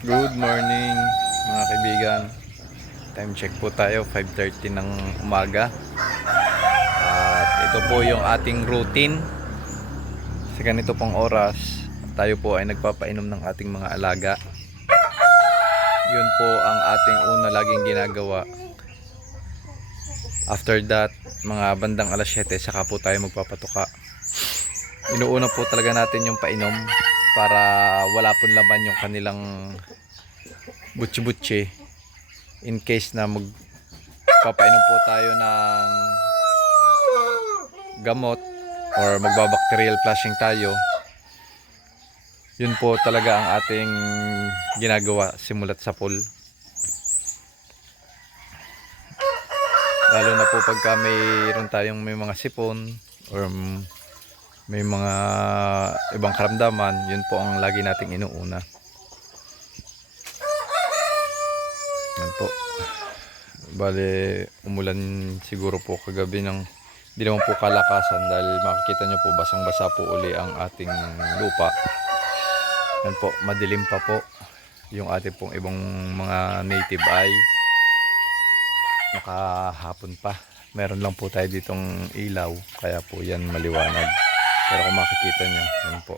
Good morning mga kaibigan. Time check po tayo, 5:30 ng umaga. At ito po yung ating routine. Sa ganito pong oras, tayo po ay nagpapainom ng ating mga alaga. Yun po ang ating una laging ginagawa. After that, mga bandang alas 7, saka po tayo magpapatuka. Inuuna po talaga natin yung painom para wala pong laman yung kanilang butsi-butsi. In case na magpapainom po tayo ng gamot or magbabacterial flushing tayo, yun po talaga ang ating ginagawa simulat sa pool. Lalo na po pagka mayroon tayong may mga sipon or may mga ibang karamdaman, yun po ang lagi nating inuuna. Yan po. Bale, umulan siguro po kagabi ng hindi naman po kalakasan dahil makikita nyo po basang-basa po uli ang ating lupa. Yan po, madilim pa po. Yung ating pong ibang mga native ay nakahapon pa. Meron lang po tayo ditong ilaw, kaya po yan maliwanag. Pero kung makikita nyo, yan po.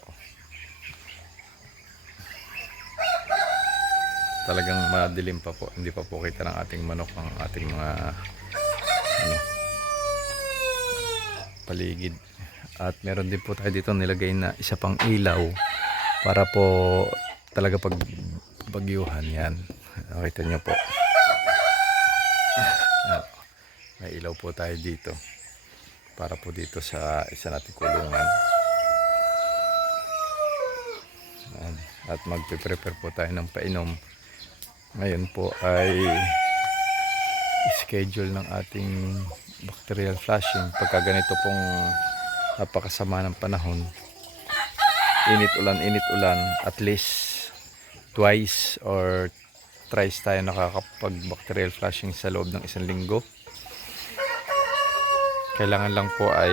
Talagang madilim pa po. Hindi pa po kita ng ating manok, ang ating mga paligid. At meron din po tayo dito nilagay na isa pang ilaw para po talaga pag bagyuhan yan. Nakita nyo po. May ilaw po tayo dito para po dito sa isa nating kulungan. At magpe-prepare po tayo ng painom. Ngayon po ay schedule ng ating bacterial flushing. Pagka ganito pong napakasama ng panahon, init ulan, at least twice or thrice tayo nakakapag bacterial flushing sa loob ng isang linggo. Kailangan lang po ay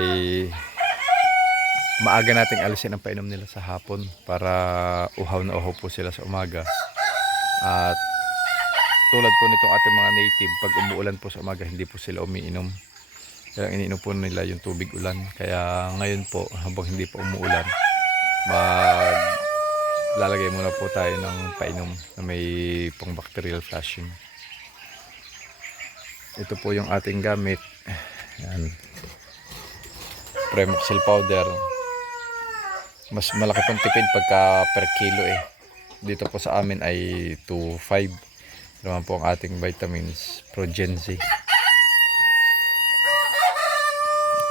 maaga nating alisin ang painom nila sa hapon para uhaw na uhaw po sila sa umaga. At tulad po nitong ating mga native, pag umuulan po sa umaga, hindi po sila umiinom. Kaya iniinom po nila yung tubig ulan. Kaya ngayon po, habang hindi po umuulan, maglalagay muna po tayo ng painom na may pang bacterial flushing. Ito po yung ating gamit. Yan. Premoxil powder. Mas malaki pang tipid pagka per kilo eh. Dito po sa amin ay 2.5. Naman po ang ating vitamins, Progency.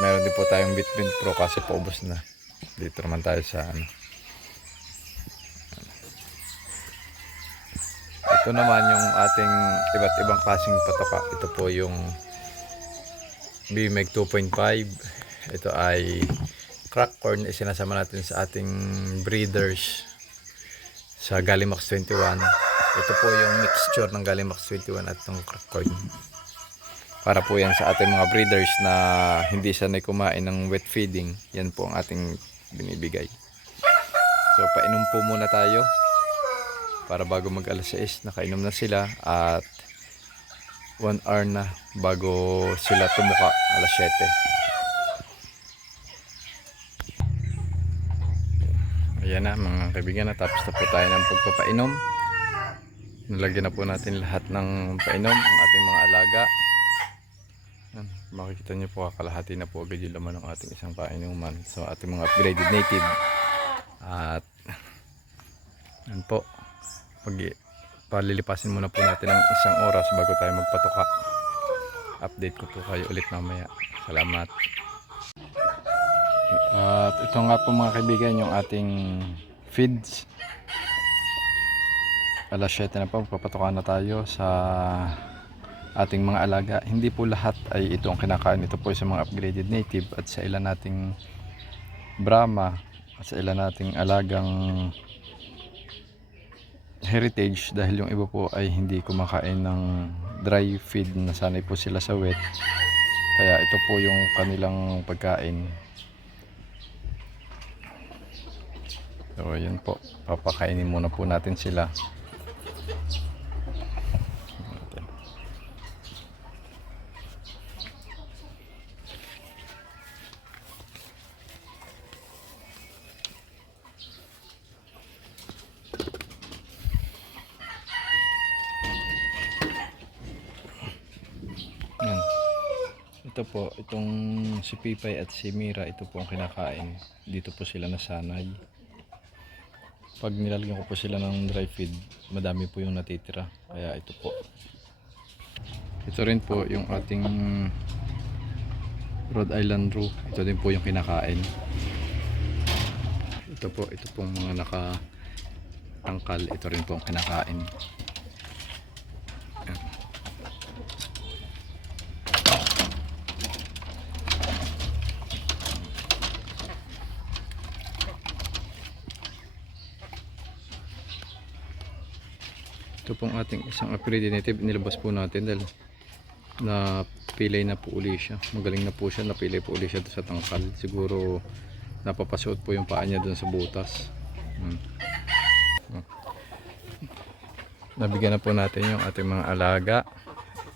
Meron din po tayong Vitamin Pro kasi paubos na. Dito naman tayo sa Ito naman yung ating iba't ibang klaseng patoka. Ito po yung BMEG 2.5. Ito ay crack corn, isinasama natin sa ating breeders sa Gallimax 21. Ito po yung mixture ng Gallimax 21 at ng crack corn. Para po yan sa ating mga breeders na hindi sanay kumain ng wet feeding. Yan po ang ating binibigay. So painom po muna tayo para bago mag alas 6 nakainom na sila, at 1 hour na bago sila tumuka alas 7. Ayan na mga kaibigan, natapos na po tayo ng pagpapainom. Nalagyan na po natin lahat ng painom ang ating mga alaga. Yan, makikita nyo po, kalahati na po agad yung laman ng ating isang painuman. So ating mga upgraded native. At yan po, palilipasin muna po natin ng isang oras bago tayo magpatuka. Update ko po kayo ulit mamaya. Salamat. At ito nga po mga kaibigan yung ating feeds. Alas 7 na po, papatukan na tayo sa ating mga alaga. Hindi po lahat ay ito ang kinakain. Ito po sa mga upgraded native at sa ilan nating Brahma at sa ilan nating alagang heritage, dahil yung iba po ay hindi kumakain ng dry feed, nasanay po sila sa wet. Kaya ito po yung kanilang pagkain. So yun po, papakainin muna po natin sila. Yan. Ito po, itong si Pipay at si Mira, ito po ang kinakain. Dito po sila nasanay. Pag nilalagyan ko po sila ng dry feed, madami po yung natitira. Kaya ito po. Ito rin po yung ating Rhode Island Roux. Ito din po yung kinakain. Ito po, ito pong mga nakatangkal. Ito rin po ang kinakain. Yan. Ito pong ating isang upgraded native, nilabas po natin dahil napilay na po uli siya. Magaling na po siya, napilay po uli siya sa tangkal. Siguro napapasuot po yung paa niya doon sa butas. Nabigyan na po natin yung ating mga alaga.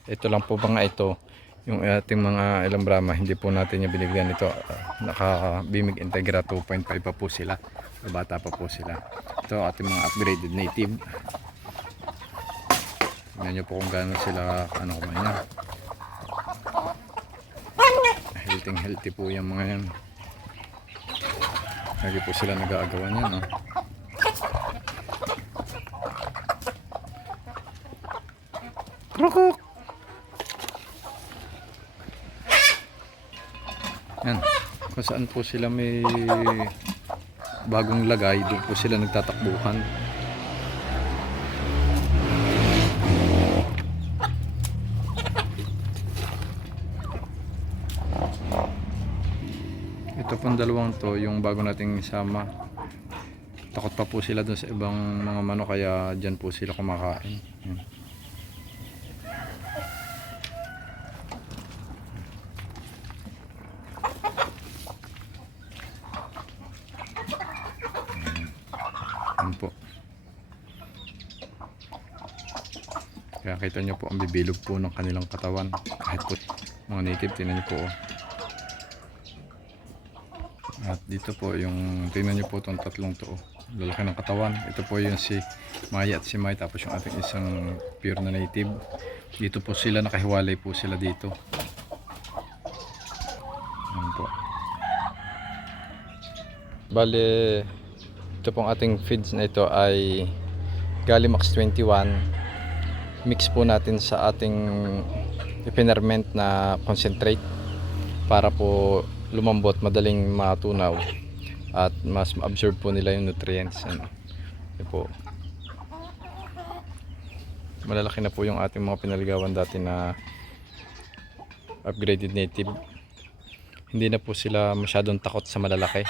Ito lang po mga ito, yung ating mga ilang Brahma, hindi po natin yung binigyan ito. Naka-Bimig Integra 2.5 pa po sila. Bata pa po sila. Ito ating mga upgraded native. Tingnan nyo po kung gaano sila kumain na. Healthy po yung mga yan. Lagi po sila nag-aagawan yan. Oh. Krokok! Yan. Kung saan po sila may bagong lagay, doon po sila nagtatakbuhan. Ito pong dalawang to, yung bago nating isama. Takot pa po sila dun sa ibang mga manok, kaya dyan po sila kumakain. Yan. Yan po. Kaya kita nyo po ang bibilog po ng kanilang katawan. Kahit po mga native, tingnan nyo po. At dito po yung, tingnan nyo po itong tatlong to. Lalaki ng katawan. Ito po yung si Maya at si Mai. Tapos yung ating isang pure na native. Dito po sila, nakahiwalay po sila dito. Ayan po. Bale, ito pong ating feeds na ito ay Gallimax 21. Mix po natin sa ating ipinarment na concentrate para po lumambot, madaling matunaw at mas ma-absorb po nila yung nutrients. Ito po. Malalaki na po yung ating mga pinaligawan dati na upgraded native. Hindi na po sila masyadong takot sa malalaki.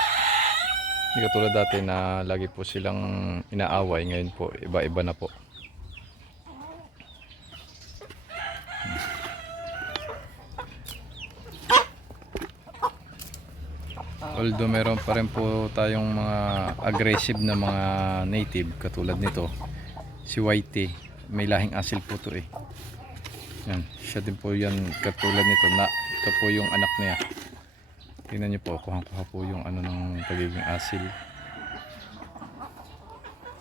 Hindi katulad dati na lagi po silang inaaway. Ngayon po iba-iba na po. Although meron pa rin po tayong mga aggressive na mga native katulad nito, si Whitey, may lahing asil po to eh. Yan, siya din po yan katulad nito na ito po yung anak niya. Tingnan niyo po, kuha po yung ano ng pagiging asil.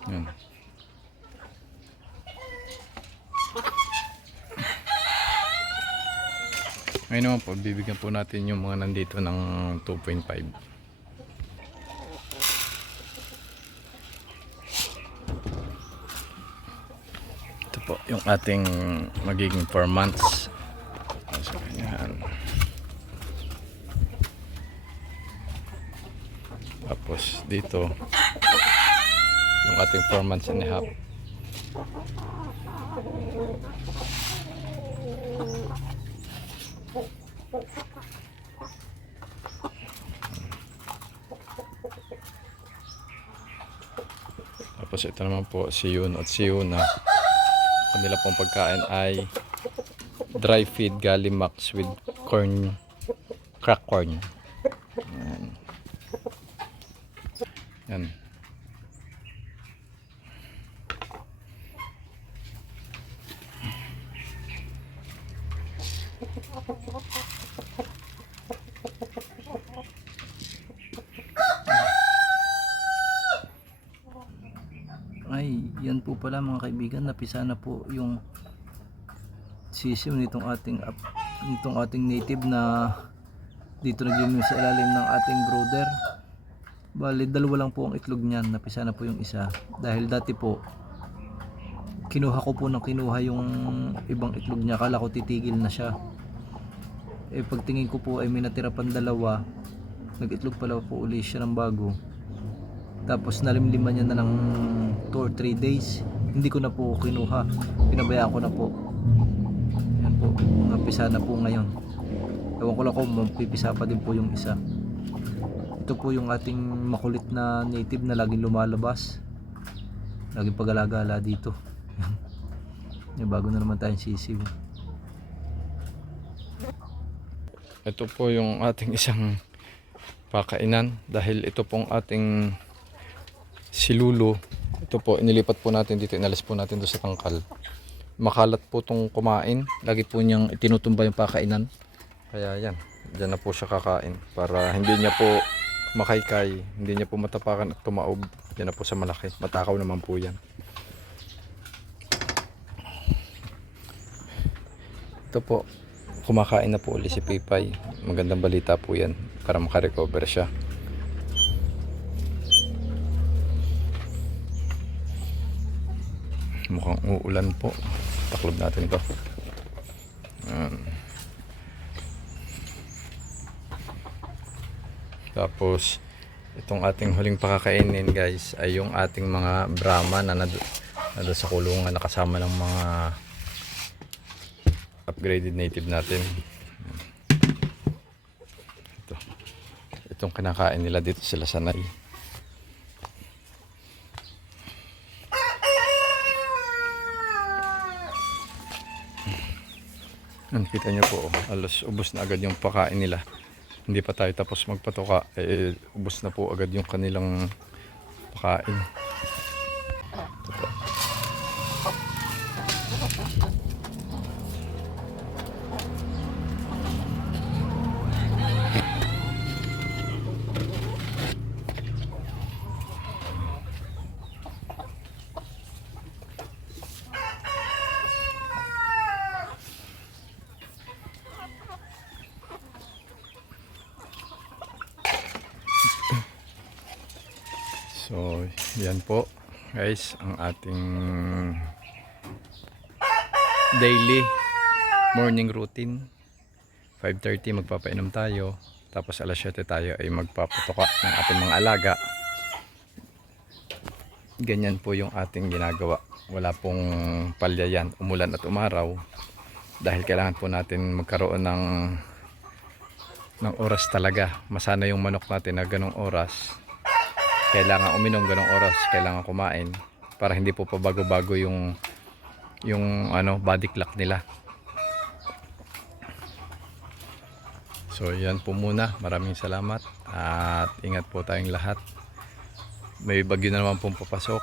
Yan. Ngayon naman po, bibigyan po natin yung mga nandito ng 2.5. Ito po yung ating magiging 4 months. So, yan. Tapos dito yung ating 4 months and a half. Tapos ito naman po si Yun at si Yuna. Kanila pong pagkain ay dry feed Gallimax with corn, crack corn. Yan. Ay, yan po pala mga kaibigan, napisa na po yung sisiw nitong ating native na dito nag-immune sa ilalim ng ating brooder. Bali, dalawa lang po ang itlog niyan, napisa na po yung isa. Dahil dati po, kinuha ko po ng kinuha yung ibang itlog niya, akala ko titigil na siya. Pagtingin ko po ay may natira pang dalawa, nag-itlog pala po uli siya ng bago. Tapos nalimliman niya na ng 2 or 3 days, hindi ko na po kinuha, pinabayaan ko na po. Yan po, napisa na po ngayon. Ewan ko lang kung mapipisa pa din po yung isa. Ito po yung ating makulit na native na laging lumalabas, laging pag-alagala dito. Bago na naman tayong sisiw. Ito po yung ating isang pakainan, dahil ito pong ating silulu. Ito po, inilipat po natin dito, inalis po natin doon sa tangkal. Makalat po itong kumain, lagi po niyang itinutumba yung pakainan. Kaya yan, dyan na po siya kakain para hindi niya po makaykay, hindi niya po matapakan at tumaob. Yan na po sa malaki, matakaw naman po yan. Ito po, kumakain na po ulit si Pipay. Magandang balita po yan para makarecover siya. Mukhang uulan po. Taklob natin to. Tapos itong ating huling pakakainin guys ay yung ating mga Brahma na nandun sa kulungan, nakasama ng mga upgraded native natin. Itong kinakain nila, dito sila sanay. Kita nyo po, alos ubos na agad yung pakain nila. Hindi pa tayo tapos magpatuka, ubos na po agad yung kanilang pakain. Ito po. So, yan po guys, ang ating daily morning routine. 5:30 magpapainom tayo, tapos alas 7 tayo ay magpapatuka ng ating mga alaga. Ganyan po yung ating ginagawa. Wala pong palya yan, umulan at umaraw, dahil kailangan po natin magkaroon ng oras talaga. Masana yung manok natin na ganong oras, kailangan uminom ganong oras, kailangan kumain, para hindi po pabago-bago yung body clock nila. So yan po muna, maraming salamat at ingat po tayong lahat. May bagyo na naman pong papasok,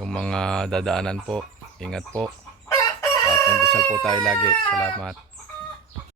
yung mga dadaanan po, ingat po at magdasal po tayo lagi. Salamat.